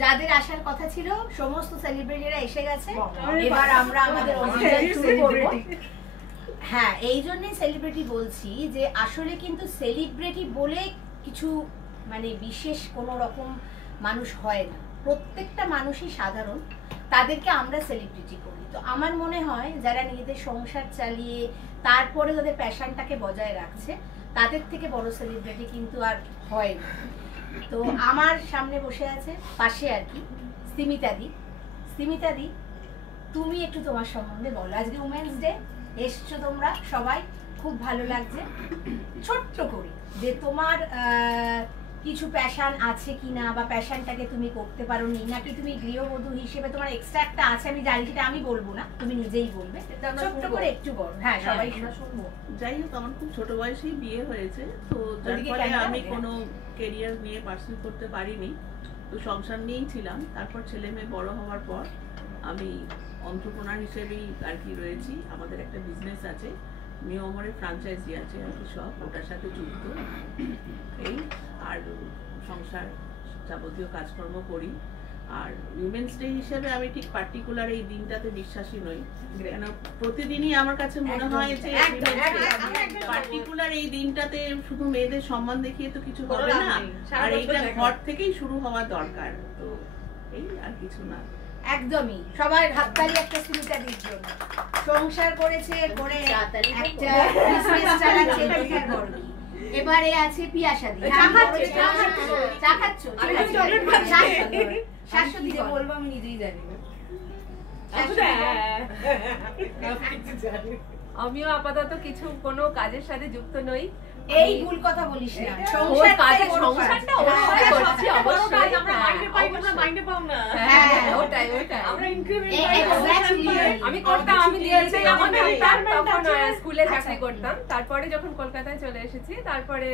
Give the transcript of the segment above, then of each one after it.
যাদের আসার কথা ছিল সমস্ত সেলিব্রিটিরা এসে গেছে, এবার আমরা আমাদের অভিযান শুরু করব। হ্যাঁ, এই জন্যই সেলিব্রিটি বলছি যে আসলে কিন্তু সেলিব্রিটি বলে কিছু মানে বিশেষ কোনো রকম মানুষ হয় না, প্রত্যেকটা মানুষই সাধারণ, তাদেরকে আমরা সেলিব্রিটি করি। তো আমার মনে হয় যারা নিজেদের সংসার চালিয়ে তারপরে তাদের প্যাশনটাকে বজায় রাখছে, তাদের থেকে বড় সেলিব্রিটি কিন্তু আর হয় না। তো আমার সামনে বসে আছে পাশে আর কি স্মিতাদি। স্মিতাদি, তুমি একটু তোমার সম্বন্ধে বলো। আজকে উমেন্স ডে, এসছো তোমরা সবাই, খুব ভালো লাগছে। ছোট্ট করে যে তোমার কিছু প্যাশন আছে কিনা, বা প্যাশনটাকে তুমি করতে পারো নি, নাকি তুমি গৃহবধূ হিসেবে তোমার এক্সট্রা একটা আছে, আমি জানি সেটা আমি বলবো না, তুমি নিজেই বলবে, ছোট্ট করে একটু বলো। হ্যাঁ, সবাই শুনবো। যাই হোক, আমার খুব ছোট বয়সেই বিয়ে হয়েছে, তো যার ফলে আমি কোনো কেরিয়ার নিয়ে পার্সু করতে পারিনি, তো সংসার নিয়েই ছিলাম। তারপর ছেলে মেয়ে বড় হওয়ার পর আমি এন্টারপ্রেনার হিসেবেই আর কি রয়েছি। আমাদের একটা বিজনেস আছে, নিউ অমরের ফ্র্যাঞ্চাইজি আছে আর কি, সব ওটার সাথে যুক্ত। এই আর সংসার যাবতীয় কাজকর্ম করি। আর উইমেন্স ডে হিসেবে আমি ঠিক পার্টিকুলার এই দিনটাতে বিশ্বাসী নই, কেন প্রতিদিনই আমার কাছে মনে হয় যে পার্টিকুলার এই দিনটাতে শুধু মেয়েদের সম্মান দেখিয়ে তো কিছু হবে না, আর এইটা ঘর থেকেই শুরু হওয়া দরকার। তো এই আর কিছু না। একদমই, সবাই হাততালি একটা স্মিতাদির জন্য। সংসার করেছে, করে একটা বিজনেস চালাচ্ছে, এটাকে বড় কি। এবারে আছে পিয়াসাদি। চা খাচ্ছ? শাশুড়ি বলবো, আমি নিজেই জানি না। আমিও আপাতত কিছু কোনো কাজের সাথে যুক্ত নই। এই ভুল কথা বলিস না, সংসারটা অবশ্যই করছি, অবশ্যই আমরা মাইন্ডে পাও না। হ্যাঁ, ওটাই আমরা আমি করতাম, আমি দিয়েছি আমাদের তখন স্কুলে চাকরি করতাম। তারপরে যখন কলকাতায় চলে এসেছি, তারপরে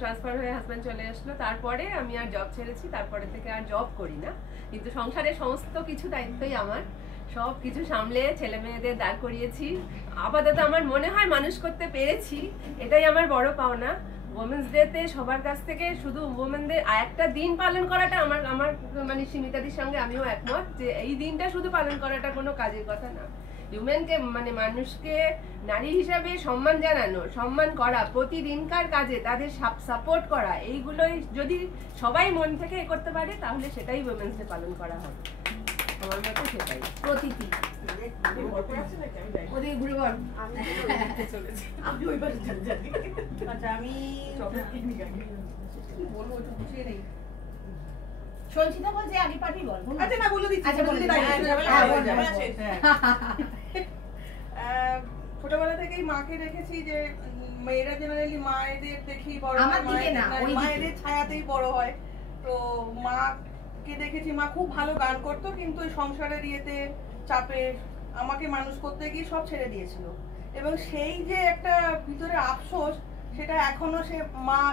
ট্রান্সফার হয়ে হাজবেন্ড চলে আসলো, তারপরে আমি আর জব ছেড়েছি, তারপরে থেকে আর জব করি না। কিন্তু সংসারের সমস্ত কিছু দায়িত্বই আমার, সব কিছু সামলে ছেলে মেয়েদের দাঁড় করিয়েছি। আপাতত আমার মনে হয় মানুষ করতে পেরেছি, এটাই আমার বড় পাওনা। ওমেন্স ডে তে সবার কাছ থেকে শুধু ওমেনদের একটা দিন পালন করাটা আমার মানে স্মিতাদির সঙ্গে আমিও একমত যে এই দিনটা শুধু পালন করাটা কোনো কাজের কথা না। হিউম্যানকে মানে মানুষকে নারী হিসাবে সম্মান জানানো, সম্মান করা, প্রতিদিনকার কাজে তাদের সাপোর্ট করা, এইগুলোই যদি সবাই মন থেকে করতে পারে তাহলে সেটাই ওমেন্স ডে পালন করা হবে। আমার মতে সেটাই প্রতীকী। ওদিকে ঘুরে বল। আমি ওই পাশে জানি। আচ্ছা, আমি বলবো একটু বুঝিয়ে নেই। সঞ্চিতা বলছে আগে পার্টি বল। আচ্ছা না, বলে দিচ্ছি। আচ্ছা, বলে দিচ্ছি। ছোটবেলা থেকেই মাকে দেখেছি যে মেয়েরা জেনারেলি মায়েদের দেখেই বড় হয়, মায়েদের ছায়াতেই বড় হয়। তো মাকে দেখেছি, মা খুব ভালো গান করতো, কিন্তু ওই সংসারের ইয়েতে চাপে আমাকে মানুষ করতে গিয়ে সব ছেড়ে দিয়েছিল। এবং সেই যে একটা ভিতরে আফসোস, সেটা এখনো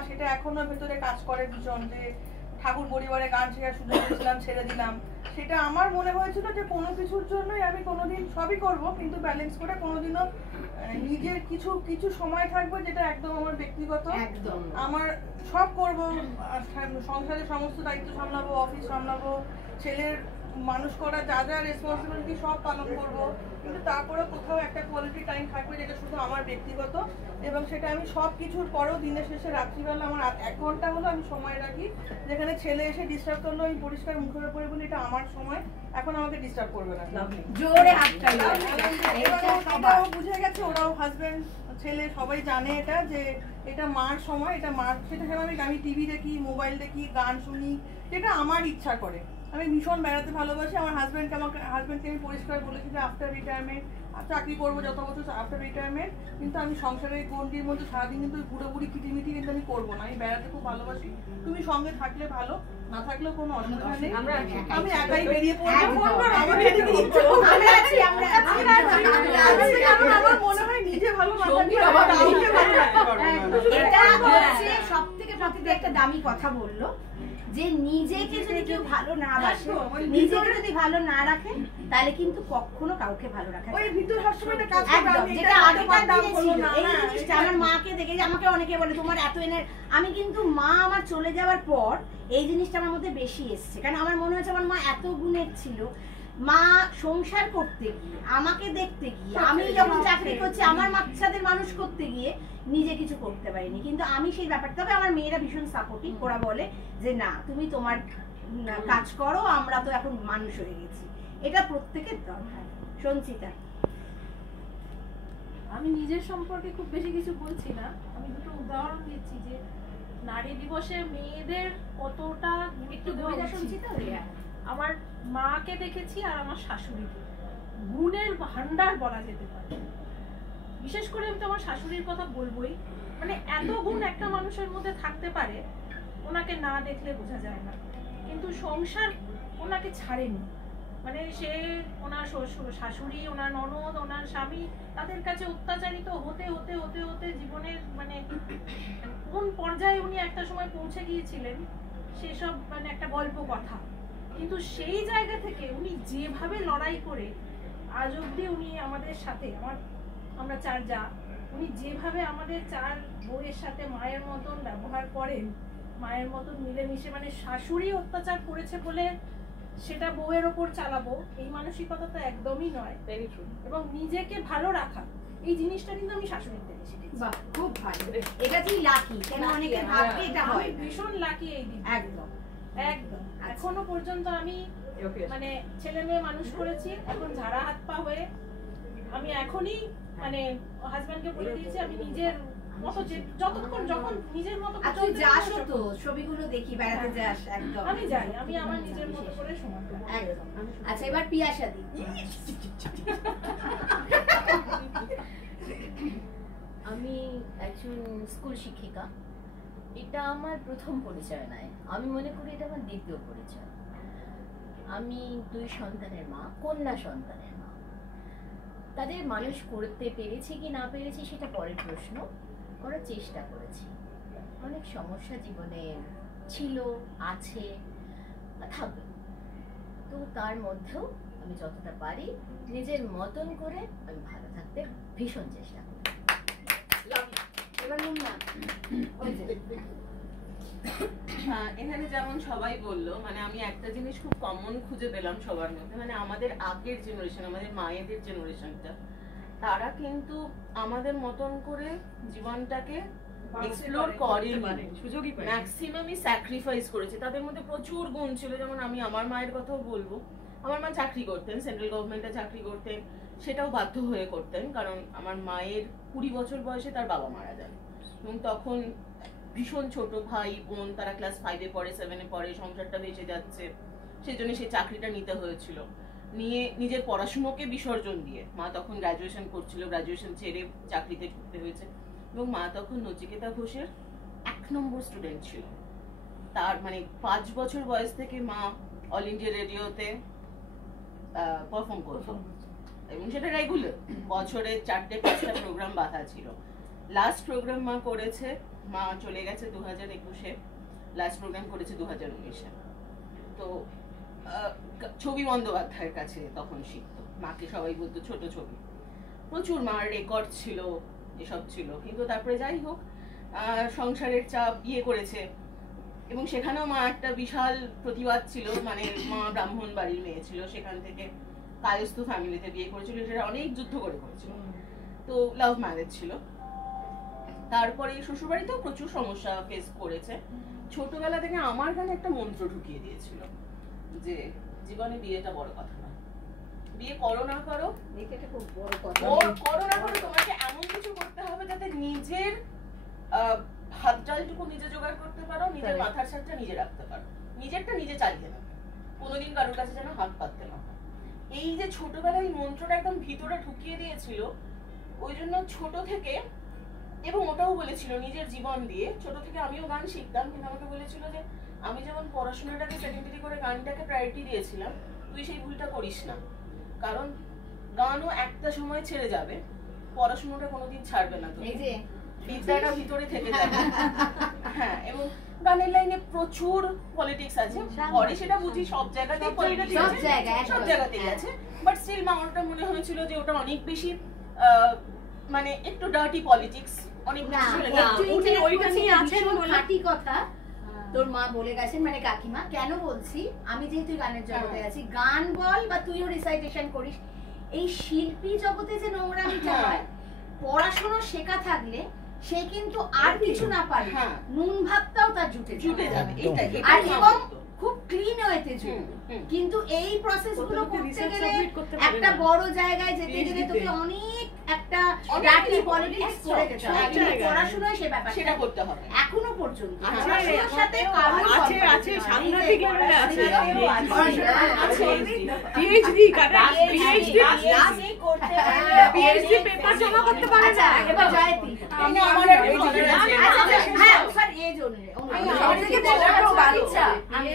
সেটা এখনো ভেতরে কাজ করে ভীষণ, যে ঠাকুর পরিবারে গান শেখার সুযোগ পেয়েছিলাম, ছেড়ে দিলাম। সেটা আমার মনে হয়েছিল যে কোনো কিছুর জন্যই আমি কোনোদিন সবই করব, কিন্তু ব্যালেন্স করে কোনোদিনও নিজের কিছু সময় থাকবে যেটা একদম আমার ব্যক্তিগত, আমার সব করব, সংসারের সমস্ত দায়িত্ব সামলাবো, অফিস সামলাবো, ছেলের মানুষ করা যা যা রেসপন্সিবিলিটি সব পালন করব, কিন্তু তারপরে কোথাও একটা কোয়ালিটি টাইম থাকবে যেটা শুধু আমার ব্যক্তিগত। এবং সেটা আমি সব কিছুর পরেও দিনের শেষে রাত্রিবেলা আমার 1 ঘন্টা হলো আমি সময় রাখি, যেখানে ছেলে এসে ডিস্টার্ব করলো আমি পরিষ্কার মুখের উপরে বলি এটা আমার সময়, এখন আমাকে ডিস্টার্ব করবে না। জোরে হাততালি। ওরাও বুঝে গেছে, ওরাও হাজবেন্ড ছেলে সবাই জানে এটা, যে এটা মার সময়, এটা মার। সেটা আমি টিভি দেখি, মোবাইল দেখি, গান শুনি, যেটা আমার ইচ্ছা করে। আমি ভীষণ বেড়াতে ভালোবাসি। আমার হাজবেন্ডকে আমি পরিষ্কার বলেছি যে আফটার রিটায়ারমেন্ট চাকরি করবো যত বছর আফটার রিটায়ারমেন্ট, কিন্তু আমি সংসারের গন্ডির মধ্যে সারাদিন কিন্তু পুরোপুরি কিটিমিটি কিন্তু আমি করবো না। আমি বেড়াতে খুব ভালোবাসি, তুমি সঙ্গে থাকলে ভালো, না থাকলেও কোনো অসুবিধা নেই, আমি একাই বেরিয়ে পড়বো। আমার মনে হয় নিজে ভালো না থাকলে সব থেকে একটা দামি কথা বললো যে নিজেকে যদি কেউ ভালো না বাসে, নিজেকে যদি ভালো না রাখে, তাহলে কিন্তু কখনো কাউকে ভালো রাখে ওই ভিতর সবসময় কাজ একদম, যেটা আগেকার দিনে ছিল। এই জিনিসটা আমার মাকে দেখে, যে আমাকে অনেকে বলে তোমার এত আমি কিন্তু মা আমার চলে যাওয়ার পর এই জিনিসটা আমার মধ্যে বেশি এসছে, কারণ আমার মনে হচ্ছে আমার মা এত গুণের ছিল। মা সংসার করতে গিয়ে, আমাকে দেখতে গিয়ে, আমি যখন চাকরি করছি আমার বাচ্চাদের মানুষ করতে গিয়ে নিজে কিছু করতে পারিনি, কিন্তু আমি সেই ব্যাপারটা, তবে আমার মেয়েরা ভীষণ সাপোর্টিভ। ওরা বলে যে না তুমি তোমার কাজ করো, আমরা তো এখন মানুষ হয়ে গেছি, এটা প্রত্যেকের দরকার। সঞ্চিতা? আমি নিজের সম্পর্কে খুব বেশি কিছু বলছি না, আমি দুটো উদাহরণ দিচ্ছি যে নারী দিবসে মেয়েদের কতটা একটু সঞ্চিতা। আমার মাকে দেখেছি আর আমার শাশুড়িকে, গুণের ভান্ডার বলা যেতে পারে। বিশেষ করে আমি তো আমার শাশুড়ির কথা বলবোই, মানে এত গুণ একটা মানুষের মধ্যে থাকতে পারে ওনাকে না দেখলে বোঝা যায় না। কিন্তু সংসার ওনাকে ছাড়েনি, মানে সে ওনার শাশুড়ি, ওনার ননদ, ওনার স্বামী, তাদের কাছে অত্যাচারিত হতে হতে হতে হতে জীবনের মানে কোন পর্যায়ে উনি একটা সময় পৌঁছে গিয়েছিলেন সেসব মানে একটা গল্প কথা। কিন্তু সেই জায়গা থেকে উনি যেভাবে লড়াই করে আজ অব্দি উনি আমাদের সাথে, আমরা চার যা, উনি যেভাবে আমাদের চার বউয়ের সাথে মায়ের মতন ব্যবহার করেন, মায়ের মতন মিলেমিশে, মানে শাশুড়ি অত্যাচার করেছে বলে সেটা বউয়ের ওপর চালাবো এই মানসিকতা তো একদমই নয়। এবং নিজেকে ভালো রাখা এই জিনিসটা কিন্তু আমি শাশুড়ির থেকে শিখেছি। বাহ, খুব ভালো। এটা তুই লাকি, কেন অনেকে ভাববে এটা হয়। ভীষণ লাকি এই দিন। একদম একদম। এখনো পর্যন্ত আমি মানে ছেলে মেয়ে মানুষ করেছি, এখন ঝাড়া হাত পা হয়ে আমি এখনই মানে হাজবেন্ডকে বলে দিয়েছি আমি নিজের মতো যতক্ষণ যখন নিজের মতো। তুই যাসও তো, ছবিগুলো দেখি, বেড়াতে যাস। একদম আমি যাই, আমি আমার নিজের মতো করে সময় কাটাই। একদম। আচ্ছা, এবার পিয়াসা দি। আমি একজন স্কুল শিক্ষিকা, এটা আমার প্রথম পরিচয় নয়, আমি মনে করি এটা আমার দ্বিতীয় পরিচয়। আমি 2 সন্তানের মা, কন্যা সন্তানের মা। তাদের মানুষ করতে পেরেছি কি না পেরেছি সেটা পরের প্রশ্ন, করার চেষ্টা করেছি। অনেক সমস্যা জীবনে ছিল, আছে, থাকবে, তো তার মধ্যেও আমি যতটা পারি নিজের মতন করে আমি ভালো থাকতে ভীষণ চেষ্টা করি। এখানে যেমন সবাই বললো, মানে আমি একটা জিনিস খুব কমন খুঁজে পেলাম সবার মধ্যে, মানে আমাদের আগের জেনারেশন, আমাদের মায়েদের জেনারেশনটা, তারা কিন্তু আমাদের মতন করে জীবনটাকে এক্সপ্লোর করেনি, সুযোগই পায়নি, ম্যাক্সিমামই স্যাক্রিফাইস করেছে। তাদের মধ্যে প্রচুর গুণ ছিল, যেমন আমি আমার মায়ের কথাও বলবো। আমার মা চাকরি করতেন, সেন্ট্রাল গভর্নমেন্টে চাকরি করতেন, সেটাও বাধ্য হয়ে করতেন, কারণ আমার মায়ের 20 বছর বয়সে তার বাবা মারা যান, এবং তখন ভীষণ ছোট ভাই বোন, তারা ক্লাস 5-এ পড়ে, 7-এ পড়ে, সংসারটা ভেসে যাচ্ছে, সেই জন্য সেই চাকরিটা নিতে হয়েছিল। নিয়ে নিজের পড়াশুনোকে বিসর্জন দিয়ে, মা তখন গ্রাজুয়েশন করছিল, গ্রাজুয়েশন ছেড়ে চাকরিতে ঢুকতে হয়েছে, এবং মা তখন নচিকেতা ঘোষের 1 নম্বর স্টুডেন্ট ছিল। তার মানে 5 বছর বয়স থেকে মা অল ইন্ডিয়া রেডিওতে পারফর্ম করতো, এবং সেটা রেগুলার, বছরে 4-5টা প্রোগ্রাম বাঁধা ছিল। লাস্ট প্রোগ্রাম মা করেছে, মা চলে গেছে 2021-এ, লাস্ট প্রোগ্রাম করেছে 2019-এ। তো ছবি বন্দ্যোপাধ্যায়ের কাছে তখন শিখতো, মাকে সবাই বলতো ছোট ছবি, প্রচুর মার রেকর্ড ছিল, এসব ছিল। কিন্তু তারপরে যাই হোক, সংসারের চাপ, বিয়ে করেছে, এবং সেখানেও মা একটা বিশাল প্রতিবাদ ছিল, মানে মা ব্রাহ্মণ বাড়ির মেয়ে ছিল, সেখান থেকে কায়স্থ ফ্যামিলিতে বিয়ে করেছিল, সেটা অনেক যুদ্ধ করে করেছিল, তো লাভ ম্যারেজ ছিল। তারপরে শ্বশুরবাড়িতেও প্রচুর সমস্যা ফেস করেছে। ছোটবেলা থেকে আমার গানে একটা মন্ত্র ঢুকিয়ে দিয়েছিল যে জীবনে বিয়েটা বড় কথা না, বিয়ে করো না করো, করো না করো, তোমাকে এমন কিছু করতে হবে যাতে নিজের হাত ডালটুকু নিজে জোগাড় করতে পারো, নিজের মাথার ছাদটা নিজে রাখতে পারো, নিজেরটা নিজে চালিয়ে নাও, কোনোদিন কারোর কাছে যেন হাত পাততে না। এই যে ছোটবেলায় এই মন্ত্রটা একদম ভিতরে ঢুকিয়ে দিয়েছিল, ওই জন্য ছোট থেকে, এবং ওটাও বলেছিল নিজের জীবন দিয়ে, ছোট থেকে আমিও গান শিখতাম, কিন্তু আমাকে বলেছিল যে আমি যেমন পড়াশোনাটাকে সেকেন্ডারি করে গানটাকে প্রায়োরিটি দিয়েছিলাম, তুই সেই ভুলটা করিস না, কারণ গানও একটা সময় ছেড়ে যাবে, পড়াশোনাটা কোনোদিন ছাড়বে না, তো বিদ্যাটা ভিতরে থেকে যাবে। হ্যাঁ, এবং গানের লাইনে প্রচুর পলিটিক্স আছে, পরে সেটা বুঝি সব জায়গাতেই পলিটিক্স আছে, সব জায়গাতেই আছে, বাট স্টিল মামাটা মনে হয়েছিল যে ওটা অনেক বেশি মানে একটু ডার্টি পলিটিক্স, অনেক বেশি ওইটা নিয়ে আছে খাঁটি কথা তোর মা বলে গেছেন, মানে কাকিমা। কেন বলছি, আমি যেহেতু গানের জগতে আছি, গান বল বা তুইও রিসাইটেশন করিস, এই শিল্পী জগতে যে নোংরামিটা হয়, পড়াশোনা শেখা থাকলে সে কিন্তু আর কিছু না পারে, নুন ভাতটাও তার জুটে যাবে, আর এবং খুব ক্লিন ওয়েতে জুটবে। কিন্তু এই প্রসেস গুলো করতে গেলে একটা বড় জায়গায় যেতে গেলে তোকে অনেক একটা ডার্টি পলিটিক্স করে যেতে হবে, পড়াশোনায় সে ব্যাপার সেটা করতে হবে। এখনো পর্যন্ত পড়াশোনার সাথে আছে আছে সাংঘাতিক লেভেলে আছে, পিএইচডি কাটা, পিএইচডি করতে পিএইচডি পেপার জমা করতে পারে না। এবার জয়তি আমি আমার হ্যাঁ স্যার এই জন্য আমি সবথেকে বড় বাচ্চা আমি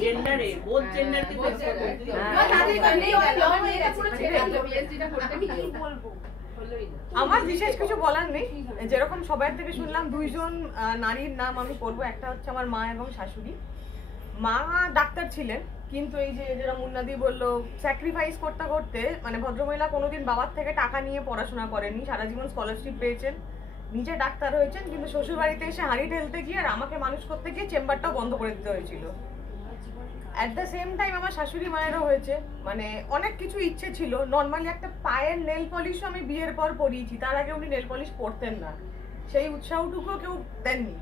জেন্ডারে বোথ জেন্ডারকে ফেস করতে তাদের কারণে অনেক লং হয়ে গেছে পুরো ছেড়ে দিও পিএইচডিটা করতে। আমি কি বলবো, আমার বিশেষ কিছু বলার নেই, যেরকম সবার থেকে শুনলাম দুইজন নারীর নাম আমি করবো, একটা হচ্ছে আমার মা এবং শাশুড়ি। মা ডাক্তার ছিলেন, কিন্তু এই যে যেটা মুন্নাদি বললো স্যাক্রিফাইস করতে করতে, মানে ভদ্রমহিলা কোনোদিন বাবার থেকে টাকা নিয়ে পড়াশোনা করেননি, সারা জীবন স্কলারশিপ পেয়েছেন, নিজে ডাক্তার হয়েছেন, কিন্তু শ্বশুর বাড়িতে এসে হাঁড়ি ঢেলতে গিয়ে আর আমাকে মানুষ করতে গিয়ে চেম্বারটাও বন্ধ করে দিতে হয়েছিল। অ্যাট দ্য সেম টাইম আমার শাশুড়ি মায়েরও হয়েছে, মানে অনেক কিছু ইচ্ছে ছিল। নর্মালি একটা পায়ের নেল পলিশও আমি বিয়ের পর পরিয়েছি, তার আগে উনি নেল পলিশ পরতেন না, সেই উৎসাহটুকুও কেউ দেননি।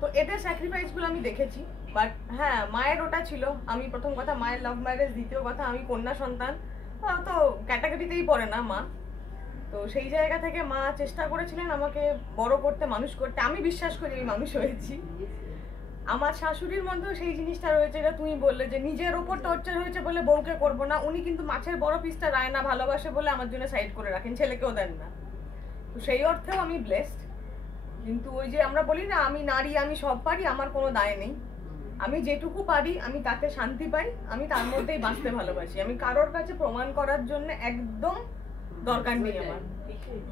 তো এদের স্যাক্রিফাইসগুলো আমি দেখেছি। বাট হ্যাঁ, মায়ের ওটা ছিল, আমি প্রথম কথা মায়ের লাভ ম্যারেজ, দ্বিতীয় কথা আমি কন্যা সন্তান, তো ক্যাটাগরিতেই পড়ে না মা। তো সেই জায়গা থেকে মা চেষ্টা করেছিলেন আমাকে বড় করতে, মানুষ করতে। আমি বিশ্বাস করি আমি মানুষ হয়েছি। আমার শাশুড়ির মধ্যেও সেই জিনিসটা রয়েছে, যেটা তুমি বললে যে নিজের ওপর টর্চার হয়েছে বলে বউকে করবো না। উনি কিন্তু মাছের বড় পিসটা রায় না ভালোবাসে বলে আমার জন্য সাইড করে রাখেন, ছেলেকেও দেন না। তো সেই অর্থেও আমি ব্লেসড। কিন্তু ওই যে আমরা বলি না আমি নারী, আমি সব পারি, আমার কোনো দায় নেই। আমি যেটুকু পারি আমি তাতে শান্তি পাই, আমি তার মধ্যেই বাঁচতে ভালোবাসি। আমি কারোর কাছে প্রমাণ করার জন্য একদম দরকার নেই, আমার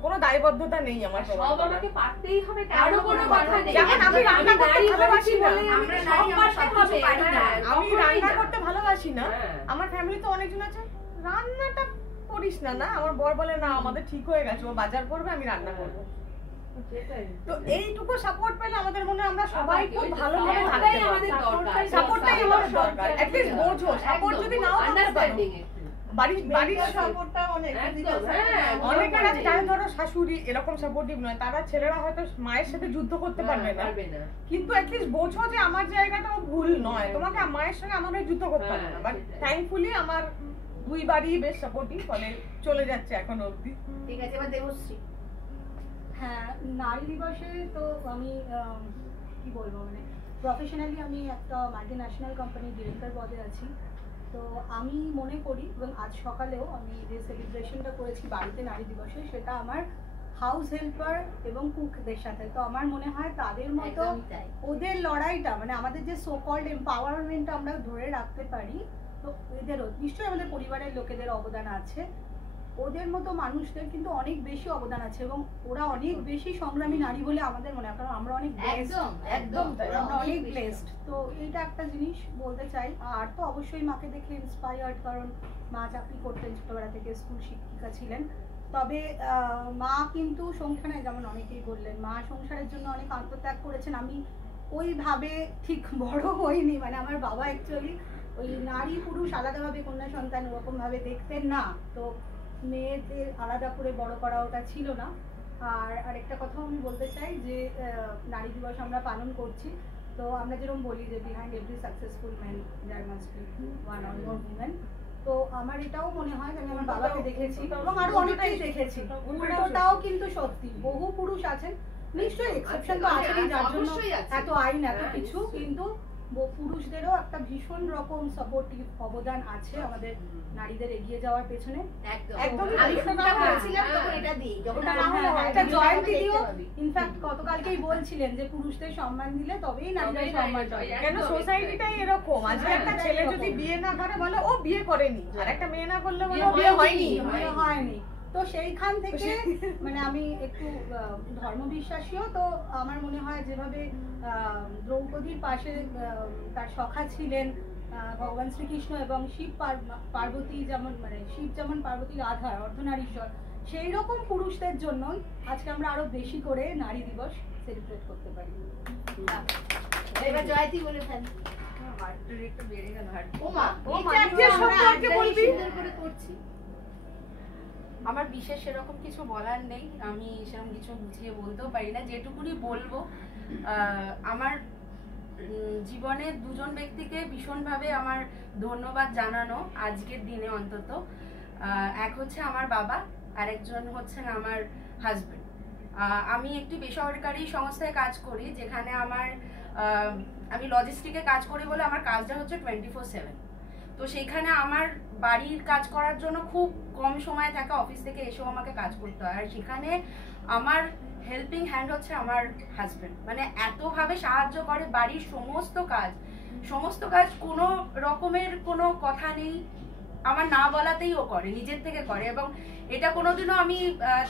কোনো দায়বদ্ধতা নেই আমার। সব আমাকে পারতেই হবে তারও কোনো কথা নেই। যেমন আমি রান্না করতে ভালোবাসি না, আমরা নারী আমরা সব কিছু পারি না, আমি রান্না করতে ভালোবাসি না। আমার ফ্যামিলিতে অনেকজন আছে রান্নাটা করিস না, না আমার বর বলে না আমাদের ঠিক হয়ে গেছে, ও বাজার করবে আমি রান্না করবো। তো এইটুকু সাপোর্ট পেলে আমাদের মনে আমরা সবাই খুব ভালোভাবে থাকতে পারি। সাপোর্টটাই আমাদের দরকার। অ্যাট লিস্ট বোঝো, সাপোর্ট যদি নাও করতে পারো, বাড়ির সাপোর্টটা অনেকের আছে যারা ধরো শাশুড়ি এরকম সাপোর্টিভ নয়, তারা ছেলেরা হয়তো মায়ের সাথে যুদ্ধ করতে পারবে না, কিন্তু অ্যাট লিস্ট বোঝো যে আমার জায়গাটাও ভুল নয়, তোমাকে মায়ের সঙ্গে আমাদের যুদ্ধ করতে হবে না। বাট থ্যাঙ্কফুলি আমার দুই বাড়ি বেশ সাপোর্টিভ, ফলে চলে যাচ্ছে এখনো অবধি। ঠিক আছে, এবার দেবশ্রী। হ্যাঁ, নারী দিবসে তো আমি কি বলবো, মানে প্রফেশনালি আমি একটা মাল্টিন্যাশনাল কোম্পানির ডিরেক্টর পদে আছি। তো আমি মনে করি, এবং আজ সকালেও আমি যে সেলিব্রেশনটা করেছি বাড়িতে নারী দিবসে, সেটা আমার হাউস হেল্পার এবং কুকদের সাথে। তো আমার মনে হয় তাদের মতো ওদের লড়াইটা, মানে আমাদের যে সো কল্ড এম্পাওয়ারমেন্টটা আমরা ধরে রাখতে পারি, তো এদেরও নিশ্চয়ই আমাদের পরিবারের লোকেদের অবদান আছে, ওদের মতো মানুষদের কিন্তু অনেক বেশি অবদান আছে, এবং ওরা অনেক বেশি সংগ্রামী নারী বলে আমাদের মনে হয়, কারণ আমরা অনেক আমরা অনেক ব্লেসড। তো এইটা একটা জিনিস বলতে চাই। আর তো অবশ্যই মাকে দেখে ইন্সপায়ার্ড, কারণ মা চাকরি করতেন, ছোটবেলা থেকে স্কুল শিক্ষিকা ছিলেন। তবে মা কিন্তু সংসারে, যেমন অনেকেই বললেন, মা সংসারের জন্য অনেক আত্মত্যাগ করেছেন। আমি ওইভাবে ঠিক বড় হইনি, মানে আমার বাবা অ্যাকচুয়ালি ওই নারী পুরুষ আলাদাভাবে কন্যা সন্তান ওরকম ভাবে দেখতেন না, তো মেয়েদের আলাদা করে বড় করা ওটা ছিল না। আর আরেকটা কথাও আমি বলতে চাই যে নারী দিবস আমরা পালন করছি, তো আমরা যেরকম বলি যে behind every successful man there must be one or more women. তো আমার এটাও মনে হয়, আমি আমার বাবাকে দেখেছি এবং আরো অনেকটাই দেখেছি, ওটাও কিন্তু সত্যি বহু পুরুষ আছেন, নিশ্চয়ই এক্সেপশন তো আছেই, যার জন্য এত আইন এত কিছু, কিন্তু পুরুষদেরও একটা ভীষণ রকম সাপোর্টিভ অবদান আছে আমাদের নারীদের এগিয়ে যাওয়ার পেছনে। একদম আমি শুনতে পাচ্ছিলাম তখন এটা দিই, যখন একটা জয়েন্ট দিদিও ইনফ্যাক্ট গতকালকেই বলছিলেন যে পুরুষদের সম্মান দিলে তবেই নারীদের সম্মান পাবে। কেন সোসাইটিটাই এরকম, আজকে একটা ছেলে যদি বিয়ে না করে বলে ও বিয়ে করেনি, আর একটা মেয়ে না করলে বলে ও বিয়ে হয়নি। তো সেইখান থেকে মানে আমি একটু ধর্মবিশ্বাসীও, তো আমার মনে হয় যেভাবে দ্রৌপদীর পাশে তার সখা ছিলেন ভগবান শ্রীকৃষ্ণ এবং শিব পার্বতী, যেমন মানে শিব যেমন পার্বতীর আধার অর্ধনারীশ্বর, সেই রকম পুরুষদের জন্যই আজকে আমরা আরো বেশি করে নারী দিবস সেলিব্রেট করতে পারি। এবার জয়তী বলে ফেল। আমার বিশেষ সেরকম কিছু বলার নেই, আমি সেরকম কিছু বুঝিয়ে বলতেও পারি না। যেটুকুনি বলবো, আমার জীবনে দুজন ব্যক্তিকে ভীষণভাবে আমার ধন্যবাদ জানানো আজকের দিনে অন্তত। এক হচ্ছে আমার বাবা, আরেকজন হচ্ছেন আমার হাজবেন্ড। আমি একটি বেসরকারি সংস্থায় কাজ করি, যেখানে আমি লজিস্টিকে কাজ করি বলে আমার কাজটা হচ্ছে 24/7। তো সেখানে আমার বাড়ির কাজ করার জন্য খুব কম সময় থাকে, অফিস থেকে এসেও আমাকে কাজ করতে হয়। আর সেখানে আমার হেল্পিং হ্যান্ড হচ্ছে আমার হাজবেন্ড, মানে এতভাবে সাহায্য করে বাড়ির সমস্ত কাজ কোনো রকমের কোনো কথা নেই, আমার না বলাতেই ও করে, নিজের থেকে করে। এবং এটা কোনোদিনও আমি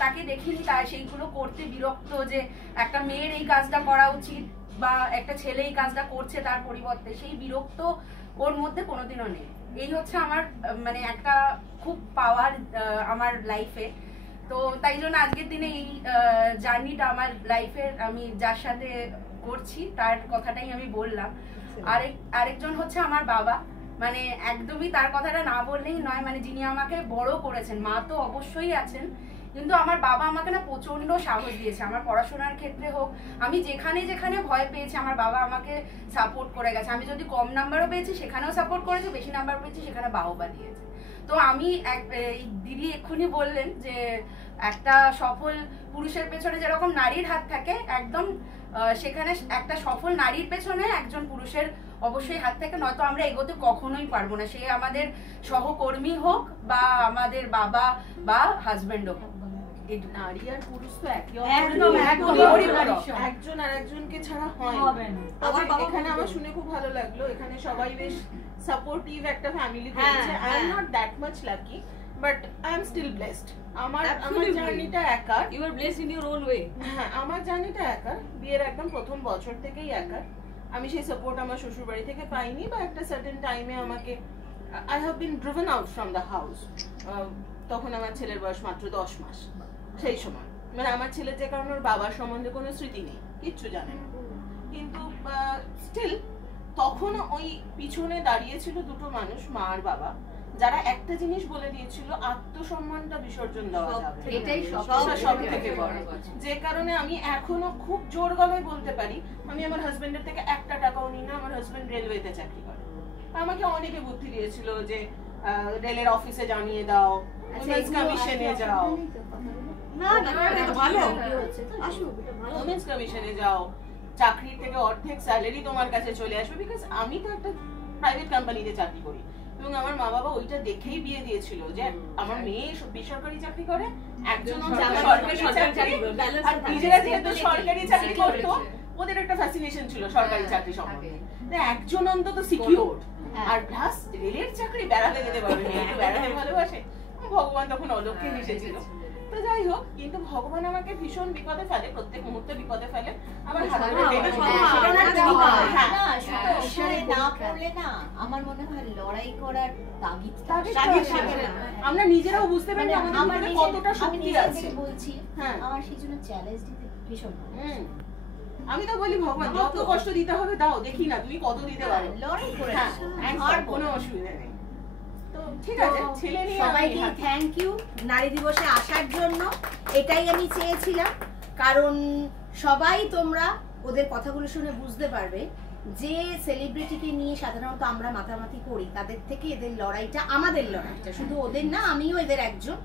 তাকে দেখিনি তাই সেইগুলো করতে বিরক্ত, যে একটা মেয়ের এই কাজটা করা উচিত বা একটা ছেলে এই কাজটা করছে তার পরিবর্তে, সেই বিরক্ত ওর মধ্যে কোনোদিনও নেই। এই হচ্ছে আমার মানে একটা খুব পাওয়ার আমার লাইফে। তো তাই জন্য আজকের দিনে এই জার্নিটা আমার লাইফের আমি যার সাথে করছি তার কথাটাই আমি বললাম। আরেকজন হচ্ছে আমার বাবা, মানে একদমই তার কথাটা না বললেই নয়, মানে যিনি আমাকে বড় করেছেন। মা তো অবশ্যই আছেন, কিন্তু আমার বাবা আমাকে না প্রচন্ড সাহস দিয়েছে আমার পড়াশোনার ক্ষেত্রে হোক। আমি যেখানে যেখানে ভয় পেয়েছি আমার বাবা আমাকে সাপোর্ট করে গেছে। আমি যদি কম নাম্বারও পেয়েছি সেখানেও সাপোর্ট করেছে, বেশি নাম্বার পেয়েছি সেখানে বাহবা দিয়েছে। তো আমি দিদি এক্ষুনি বললেন যে একটা সফল পুরুষের পেছনে যেরকম নারীর হাত থাকে, একদম সেখানে একটা সফল নারীর পেছনে একজন পুরুষের অবশ্যই হাত থাকে, নয়তো আমরা এগোতে কখনোই পারবো না। সে আমাদের সহকর্মী হোক বা আমাদের বাবা বা হাজবেন্ডও হোক। নারী আর পুরুষ তো একজন আর একজনকে ছাড়া হয় না। এখানে আমার শুনে খুব ভালো লাগলো, এখানে সবাই বেশ সাপোর্টিভ একটা ফ্যামিলি পেয়েছে। I am not that much lucky, but I am still blessed. আমার জার্নিটা একার। You are blessed in your own way. হ্যাঁ, আমার জার্নিটা একার, বিয়ের একদম প্রথম বছর থেকেই একার। আমি সেই সাপোর্ট আমার শ্বশুর বাড়ি থেকে পাইনি, বা একটা সার্টেন টাইমে আমাকে I have been driven out from the house. তখন আমার ছেলের বয়স মাত্র 10 মাস। সেই সময় মানে আমার ছেলে যে কারণে ওর বাবার সম্বন্ধে কোনো স্মৃতি নেই, কিচ্ছু জানে না, কিন্তু স্টিল তখন ওই পিছনে দাঁড়িয়েছিল দুটো মানুষ, মা আর বাবা, যারা একটা জিনিস বলে দিয়েছিল, আত্মসম্মানটা বিসর্জন দেওয়া যাবে, এটাই সব থেকে বড়। যে কারণে আমি এখনো খুব জোর গলায় বলতে পারি, আমি আমার হাজবেন্ডের থেকে 1 টাকাও নিই না। আমার হাজবেন্ড রেলওয়েতে চাকরি করে। আমাকে অনেকে বুদ্ধি দিয়েছিল যে রেলের অফিসে জানিয়ে দাও, উইমেন্স কমিশনে যাও, উইমেন্স কমিশনে যাও, চাকরির থেকে অর্ধেক স্যালারি তোমার কাছে চলে আসবে। বিকজ আমি তো একটা প্রাইভেট কোম্পানিতে চাকরি করি, এবং আমার মা বাবা ওইটা দেখেই বিয়ে দিয়েছিল যে আমার মেয়ে বেসরকারি চাকরি করে, একজন সরকারি চাকরি, আর নিজেরা যেহেতু সরকারি চাকরি করতো ওদের একটা ফ্যাসিনেশন ছিল সরকারি চাকরি সম্বন্ধে, একজন অন্তত সিকিউর। আর প্লাস রেলের চাকরি, বেড়াতে যেতে পারবে, একটু বেড়াতে ভালোবাসে। ভগবান তখন অলক্ষ্যে মিশেছিল। তো যাই হোক, কিন্তু ভগবান আমাকে ভীষণ বিপদে ফেলে, প্রত্যেক মুহূর্তে বিপদে ফেলে। আমার আমার মনে হয় লড়াই করার তাগিদ আমরা নিজেরাও বুঝতে পারি আমাদের কতটা শক্তি আছে। বলছি আমার সেই জন্য চ্যালেঞ্জ দিতে ভীষণ আমি তো বলি ভগবান যত কষ্ট দিতে হবে দাও, দেখি না তুমি কত দিতে পারো, লড়াই করে, আর কোনো অসুবিধা নেই। তো ঠিক আছে, ছেলে নিয়ে সবাইকে থ্যাংক ইউ নারী দিবসে আসার জন্য। এটাই আমি চেয়েছিলাম, কারণ সবাই তোমরা ওদের কথাগুলো শুনে বুঝতে পারবে যে সেলিব্রিটিকে নিয়ে সাধারণত আমরা মাতামাতি করি, তাদের থেকে এদের লড়াইটা, আমাদের লড়াইটা, শুধু ওদের না, আমিও এদের একজন,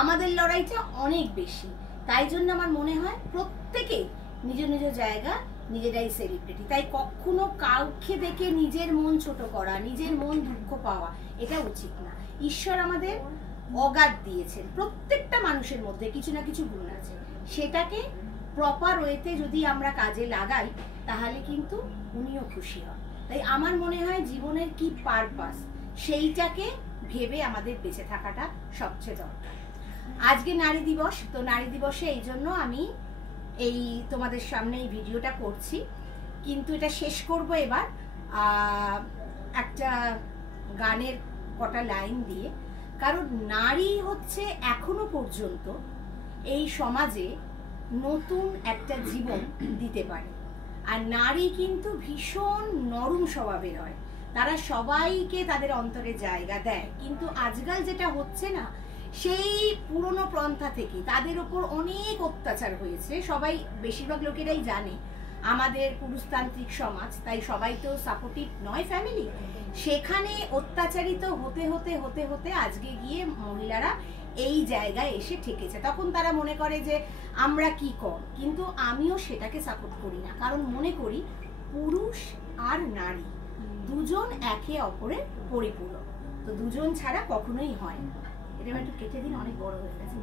আমাদের লড়াইটা অনেক বেশি। তাই জন্য আমার মনে হয় প্রত্যেকেই নিজ নিজ জায়গা নিজেরাই সেলিব্রিটি। তাই কখনো কাউকে দেখে নিজের মন ছোট করা, নিজের মন দুঃখ পাওয়া, এটা উচিত না। ঈশ্বর আমাদের অগাধ দিয়েছেন, প্রত্যেকটা মানুষের মধ্যে কিছু না কিছু গুণ আছে, সেটাকে প্রপার ওয়েতে যদি আমরা কাজে লাগাই তাহলে কিন্তু উনিও খুশি হন। তাই আমার মনে হয় জীবনের কি পারপাস সেইটাকে ভেবে আমাদের বেঁচে থাকাটা সবচেয়ে দরকার। আজকে নারী দিবস, তো নারী দিবসে এই জন্য আমি এই তোমাদের সামনে এই ভিডিওটা করছি, কিন্তু এটা শেষ করব এবার একটা গানের কটা লাইন দিয়ে। কারণ নারী হচ্ছে এখনো পর্যন্ত এই সমাজে নতুন একটা জীবন দিতে পারে। আর নারী কিন্তু ভীষণ নরম স্বভাবের হয়, তারা সবাইকে তাদের অন্তরে জায়গা দেয়। কিন্তু আজকাল যেটা হচ্ছে না, সেই পুরনো পন্থা থেকে তাদের ওপর অনেক অত্যাচার হয়েছে। সবাই বেশিরভাগ লোকেরাই জানে আমাদের পুরুষতান্ত্রিক সমাজ, তাই সবাই তো সাপোর্টিভ নয় ফ্যামিলি। সেখানে অত্যাচারিত হতে হতে হতে হতে আজকে গিয়ে মহিলারা এই জায়গায় এসে ঠেকেছে। তখন তারা মনে করে যে আমরা কি কম, কিন্তু আমিও সেটাকে সাপোর্ট করি না। কারণ মনে করি পুরুষ আর নারী দুজন একে অপরের পরিপূরক, তো দুজন ছাড়া কখনোই হয় না। এটা একটু কেটে দিন, অনেক বড় হয়ে গেছে।